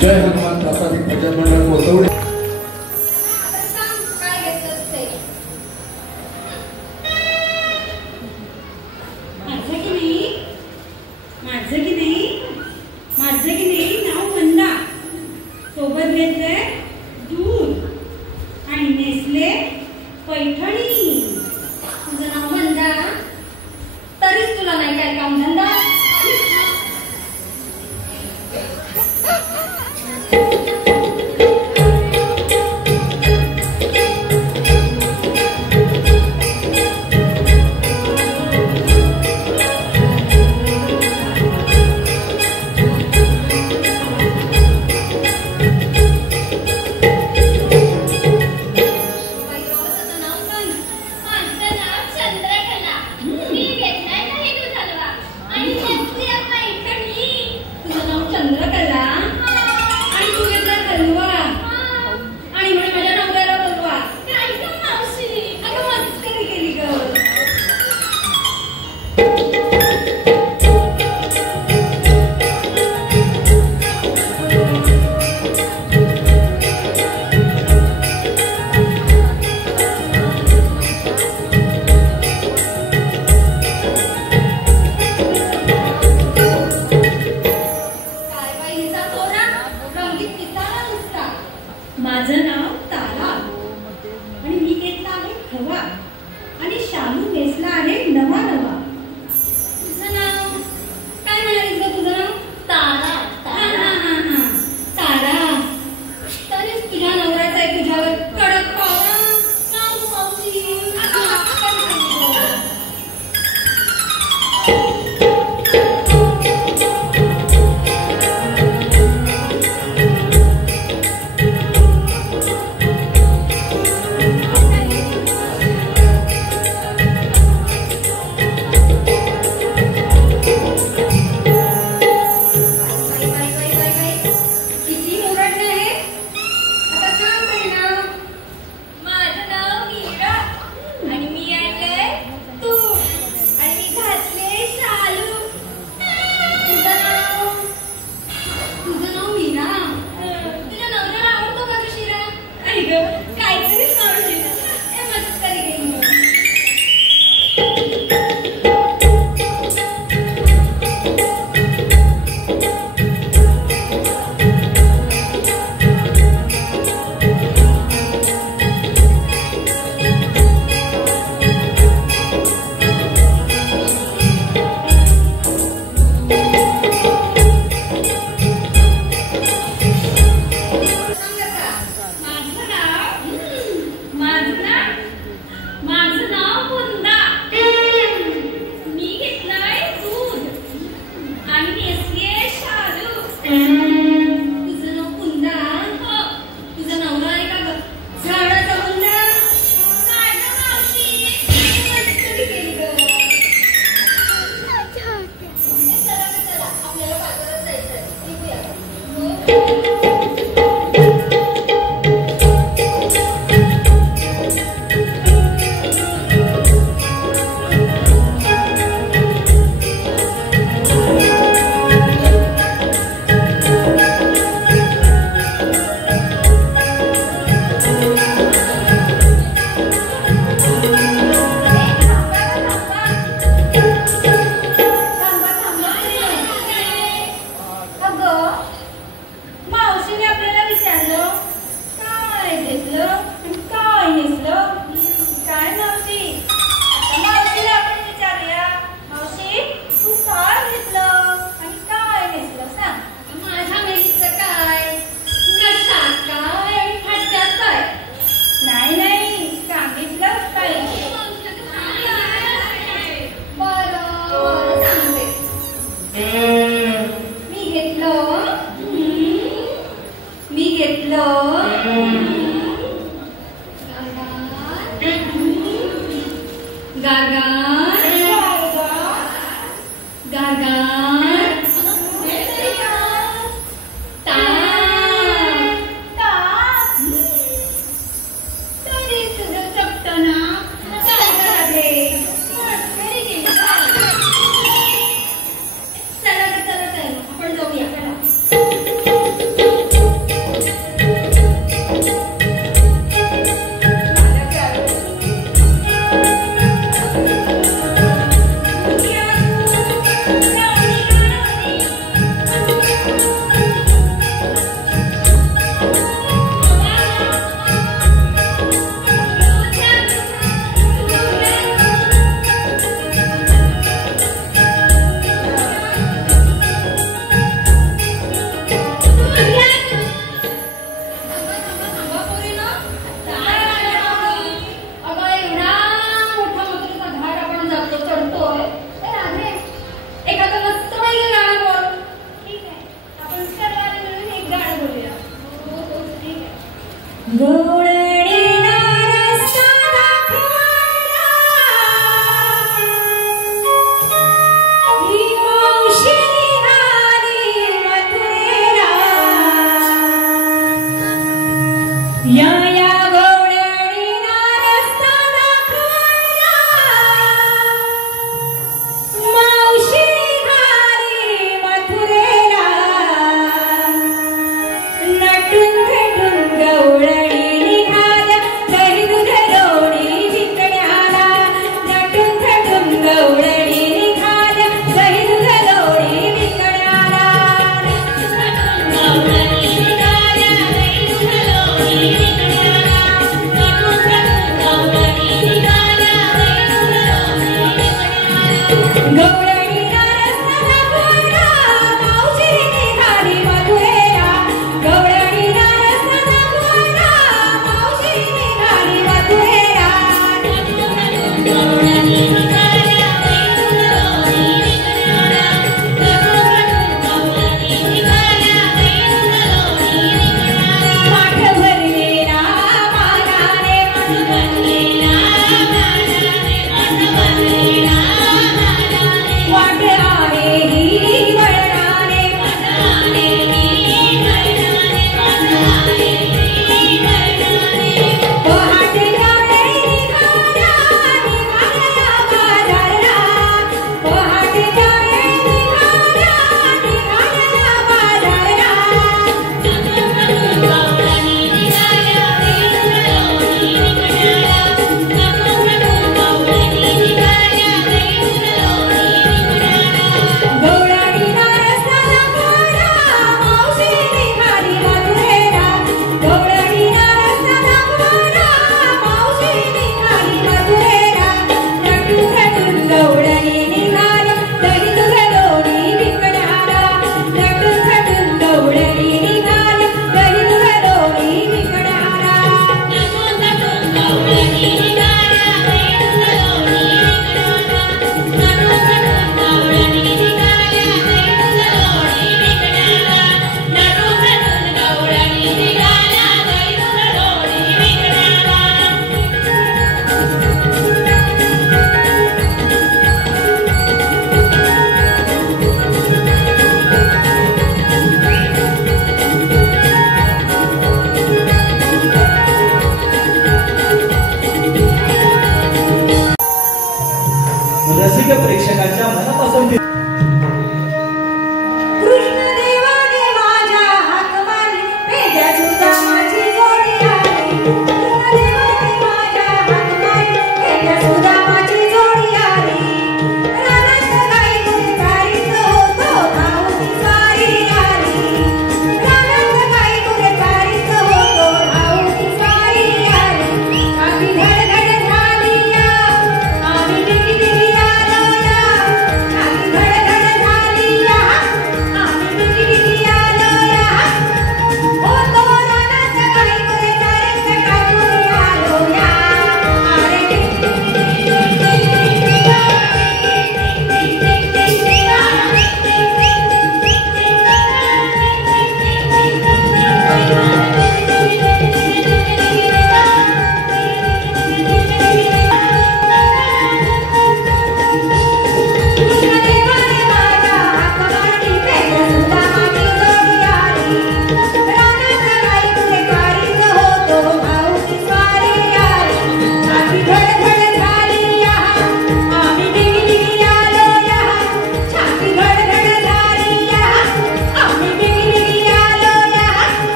जय हनुमान प्रासादिक भजन मंडळ कोथवडे. माझं की नाही नाव वंदा. सोबत घेतलंय दूध आणि नेसले पैठणी. तुझं नाव वंदा तरीच तुला नाही काय काम धंदा. माझं नाव तारा आणि मी घेतला आहे खवा आणि शालू नेसला आहे नवा नवा. तुझं नाव काय म्हणालीस ग? तुझं नाव तारा. तारा. तरीच तुझ्या नवऱ्याचा आहे तुझ्यावर कडक पारा. नाव मावशी आपण जाऊया. एखादा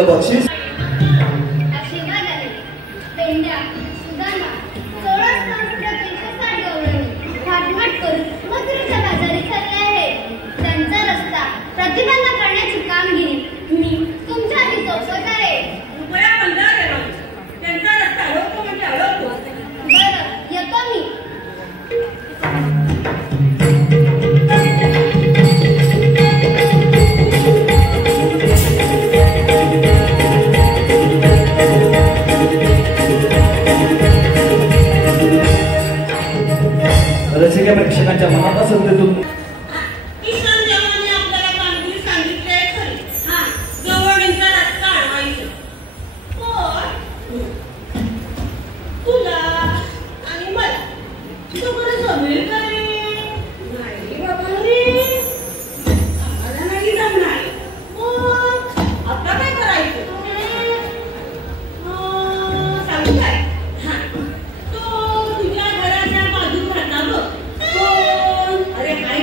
दिलेलं बक्षीस. आशीर्वाद आहे. पेंड्या, सुदामा, 16 संस्कृतींचे गवळणी थाटमाट करून मथुरेच्या बाजारी चालले आहेत. त्यांचा रस्ता प्रतिबंध करण्याची कामगिरी मी तुमच्या आधी सोपवत आहे. रुपया 15 देणार. त्यांचा रस्ता अडवतो म्हणजे अडवतो. बरं, येतो मी. रसिका प्रेक्षकांच्या मनापासून देतो. किसन देवाने आपल्याला कामगिरी सांगितली आहे खरी. हा, गवळणीचा रस्ता अडवायचा. पण तुला आणि मला सगळं जमेल का रे? नाही बाबा रे, आम्हाला नाही जमणार. मग आता काय करायचं? सांगू काय? हा, तो तुझ्या घराच्या बाजूला राहता बघ. कोण? अरे काय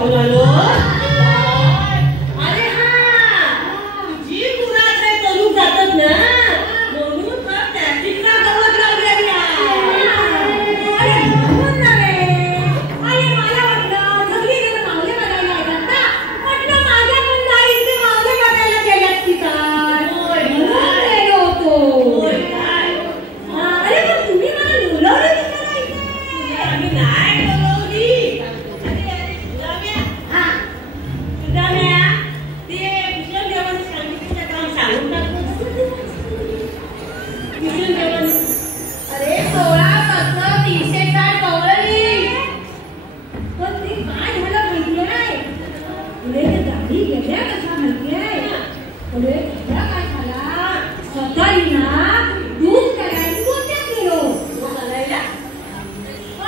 पाहून आलो. अरे हा जी गुरात आहे तरुण जातात ना म्हणून तर त्याचीचा गवत लावलेली आहे. अरे म्हणून नव्हे. अरे मला वाटलं सगळी जण मावळे बघायला येतात ना. म्हटलं माझ्या पण जाईचे मावळे बघायला गेल्यात की काय. म्हणून गेलो होतो. अरे पण तुम्ही मला बोलवलं कशाला इथे? आम्ही नाही बोलवली. अरे 16-17-360 गवळणी. पण ते काय झालं माहिती आहे? पुढे ते गाडी गेल्या कशा माहिती आहे? पुढे सगळा काय झाला? स्वतःना दूध करायला गोट्यात गेलो.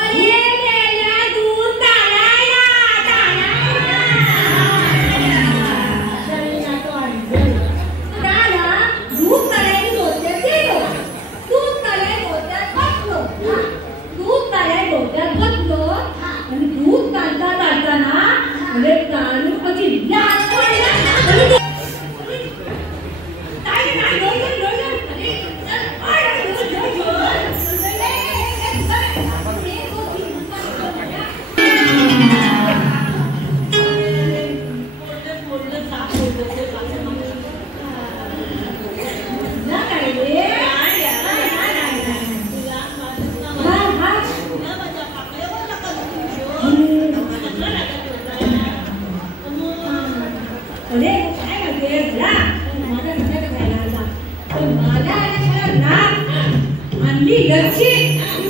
अरे गेल्या दूध काढायला. त्याला दूध काढायला गोट्यात गेलो. दूध काढायला गोट्यात बसलो. दूध काढायला गोट्यात बसलो आणि दूध काढताना अरे काढून कशी लाल पडला. अरे काय म्हणते तुला? माझ्या घरात खायला आला तर मला आल्या नाक आणली लक्ष्मी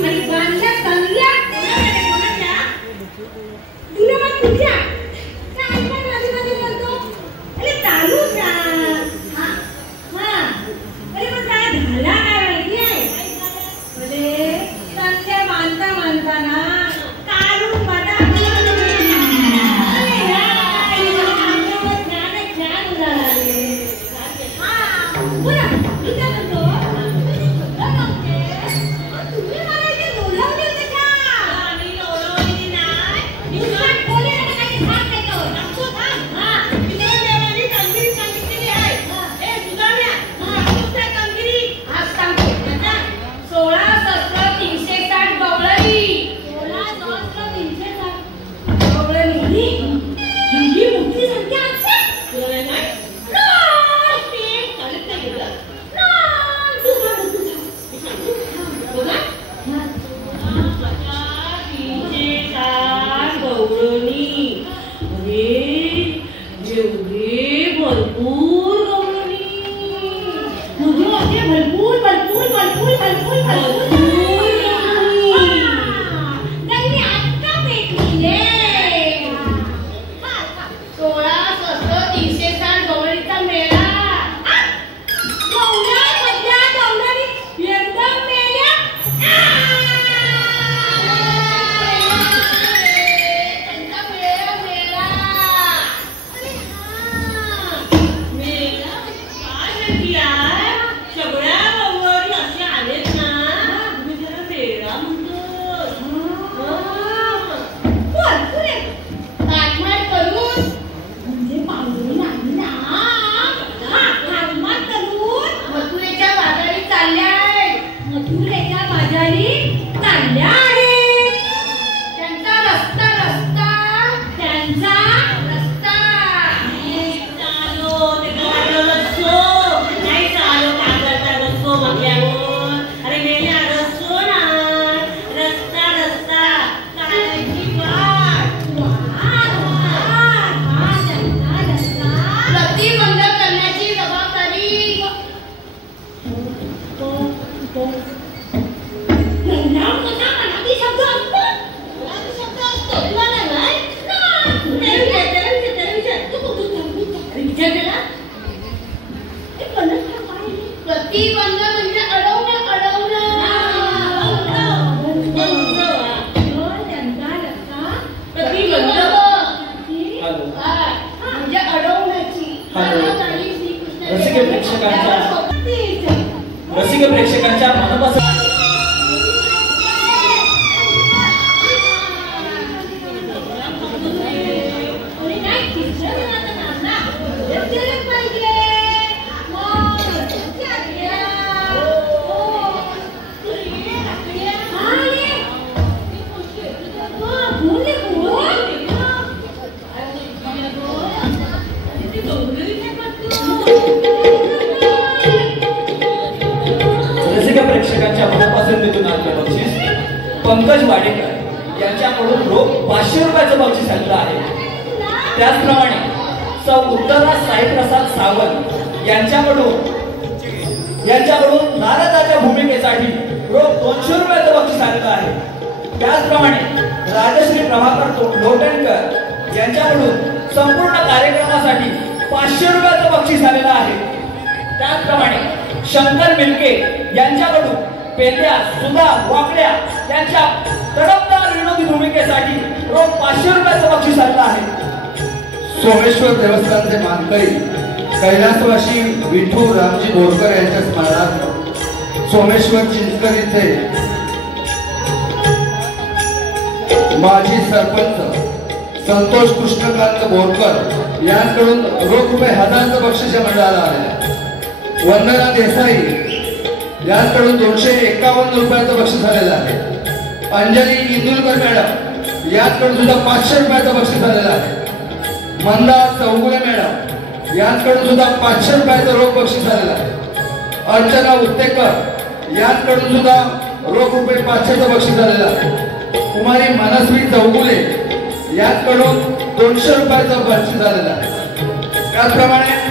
आणि बांधल्या चांगल्या तुला मग तुझ्या काय पण मध्ये बोलतो. अरे चालूच ना. अरे पण काय झाला काय माहिती आहे? अरे चांगल्या बांधताना काढून बदा रसिक प्रेक्षकांच्या मनापासून शिक्षणाचं नाना मदत केलीच पाहिजे. रसिक प्रेक्षकांच्या मनपसंतीतून आलेलं बक्षीस पंकज वाडेकर यांच्याकडून रोख 500 रुपयाचं बक्षीस आलेलं आहे. त्याचप्रमाणे सौ उत्तरा साईप्रसाद सावंत यांच्याकडून नारदाच्या भूमिकेसाठी रोख 200 रुपयाचं बक्षीस आलेलं आहे. त्याचप्रमाणे राजश्री प्रभाकर लोटणकर यांच्याकडून संपूर्ण कार्यक्रमासाठी 500 रुपयाचं बक्षीस आलेलं आहे. त्याचप्रमाणे शंकर मिलके यांच्याकडून पेद्या सुधा वाकड्या यांच्या तडफदार विनोदी भूमिकेसाठी रोख 500 रुपयाचं बक्षीस आलेलं आहे. सोमेश्वर देवस्थानचे मानकरी कैलासवासी विठू रामजी बोरकर यांच्या स्मरणार्थ सोमेश्वर चिंचकर इथे माजी सरपंच संतोष कृष्णकांत बोरकर यांकडून रोख रुपये 1000चं बक्षीस या मंडळाला आले. वंदना देसाई यांकडून 251 रुपयाचं बक्षीस आलेलं आहे. अंजली इंदुलकर मॅडम यांकडून सुद्धा 500 रुपयाचं बक्षीस आलेलं आहे. मंदा चौगुले मॅडम यांकडून सुद्धा 500 रुपयाचं रोख बक्षीस आलेलं आहे. अर्चना उत्तेकर यांकडून सुद्धा रोख रुपये 500चं बक्षीस आलेलं आहे. कुमारी मनस्वी चौगुले यांकडून 200 रुपयाचं बक्षीस आलेलं आहे. त्याचप्रमाणे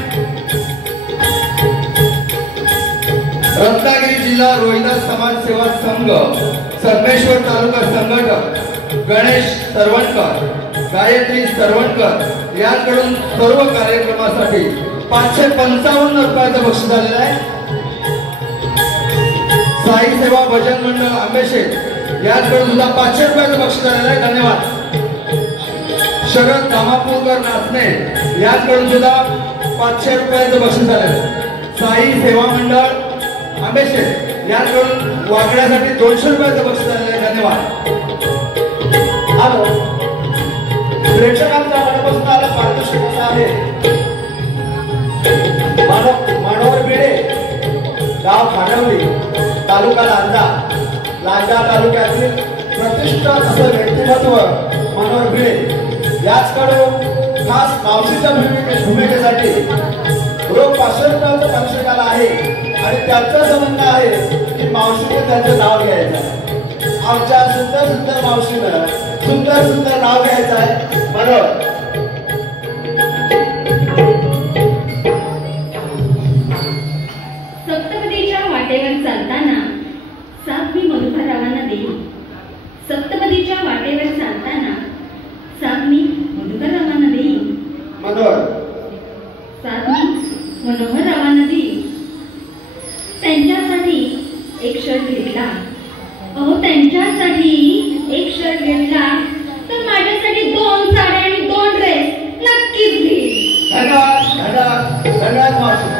रत्नागिरी जिल्हा रोहिदास समाज सेवा संघ संगमेश्वर तालुका संघटक गणेश सरवणकर गायत्री सरवणकर यांकडून सर्व कार्यक्रमासाठी 555 रुपयाचं बक्षीस आलेलं आहे. साई सेवा भजन मंडळ आंबेशेत यांकडून सुद्धा 500 रुपयाचं बक्षीस आलेलं आहे. धन्यवाद. शरद कामापूरकर नाचणे यांकडून सुद्धा 500 रुपयाचं बक्षीस आलेलं आहे. साई सेवा मंडळ आंबेशेत यांकडून वाकड्यासाठी 200 रुपयाचं बक्षीस आलेलं आहे. धन्यवाद. प्रेक्षकांचा मनापासून आला पारितोषिक असं आहे. मानोर बेडे गाव खानवली तालुका लांजा तालुक्यातील प्रतिष्ठित असं व्यक्तिमत्व मनोहर भिडे याचकडून खास मावशीच्या भूमिकेसाठी रोख 500 रुपयाचं पारितोषिक आलं आहे. आणि त्यांचं असं म्हणणं आहे की मावशीने त्यांचं नाव घ्यायचं. आमच्या सुंदर सुंदर मावशीनं सुंदर सुंदर नाव घ्यायचं आहे. म्हणून सप्तपदीच्या वाटेवर चालताना साथ मी मधुकररावांना देईन. सप्तपदीच्या वाटेवर चालताना साथ मी मधुकररावांना देईन. साथ मी मनोहररावांना देईन. त्यांच्यासाठी एक शर्ट घेतला. अहो त्यांच्यासाठी एक शर्ट घेतला तर माझ्यासाठी 2 साड्या आणि 2 ड्रेस नक्कीच घेईल. धन्यवाद मावशी.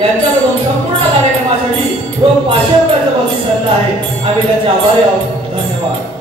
यांच्याकडून संपूर्ण कार्यक्रमासाठी रोख 500 रुपयाचं बक्षीस आणलं आहे. आम्ही त्याचे आभारी आहोत. धन्यवाद.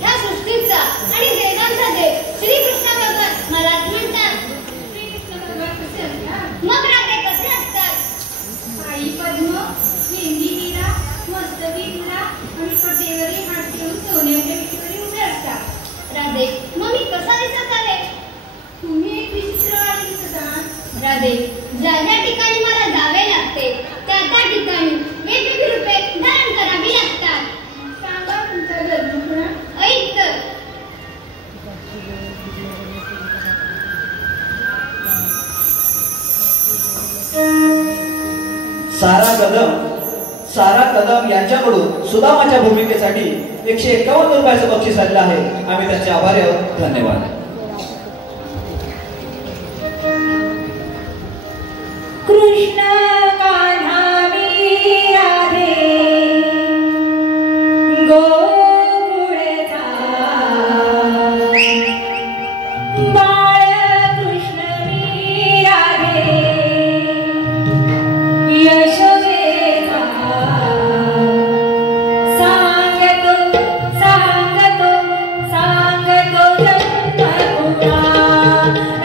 ह्या सृष्टीचा का जन्मकुणा ऐक तर. सारा कदम यांच्याकडून सुदामाच्या भूमिकेसाठी 151 रुपयाचं बक्षीस आलेलं आहे. आम्ही त्यांचे आभारी आहोत. धन्यवाद. कृष्ण कान्हा मीरा रे गोकुळचा बाळ कृष्ण मीरा रे यशोदेचा सांगतो सांगतो सांगतो जन्मकुणा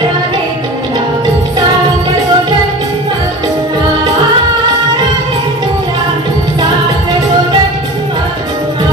राधे तुला सांगतो जन्मकुणा राधे तुला सांगतो जन्मकुणा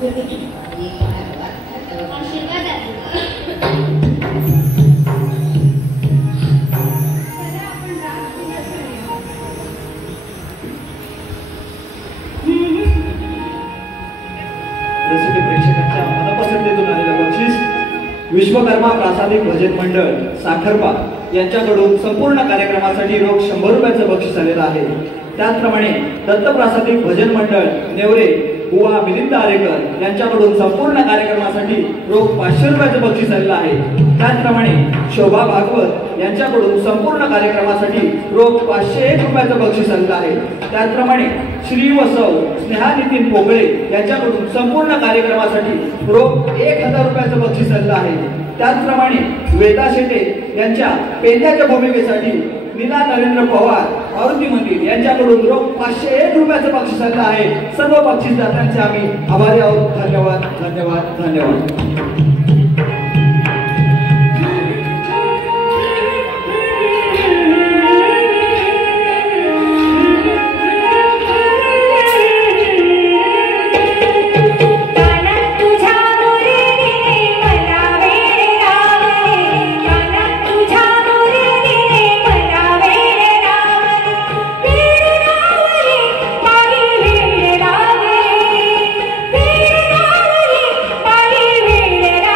आशीर्वाद आहे. रसिक प्रेक्षकांच्या मनपसंतीतून आलेलं बक्षीस विश्वकर्मा प्रासादिक भजन मंडळ साखरपा यांच्याकडून संपूर्ण कार्यक्रमासाठी रोख 100 रुपयाचं बक्षीस आलेलं आहे. त्याचप्रमाणे दत्त प्रासादिक भजन मंडळ नेवरे बुवा मिलिंद आरेकर यांच्याकडून संपूर्ण कार्यक्रमासाठी रोख 500 रुपयाचं बक्षीस आलेलं आहे. त्याचप्रमाणे शोभा भागवत यांच्याकडून संपूर्ण कार्यक्रमासाठी रोख 501 रुपयाचं बक्षीस आलेलं आहे. त्याचप्रमाणे श्री व सौ स्नेहा नितीन पोकळे यांच्याकडून संपूर्ण कार्यक्रमासाठी रोख 1000 रुपयाचं बक्षीस आलेलं आहे. त्याचप्रमाणे वेदा शेटे यांच्या पेंड्याच्या भूमिकेसाठी नीला नरेंद्र पवार मारुती मंदिर यांच्याकडून रोख 501 रुपयाचं बक्षीस आलेलं आहे. सर्व बक्षीसदात्यांचे आम्ही आभारी आहोत. धन्यवाद धन्यवाद धन्यवाद. वेळ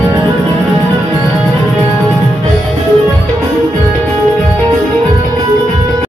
Thank you.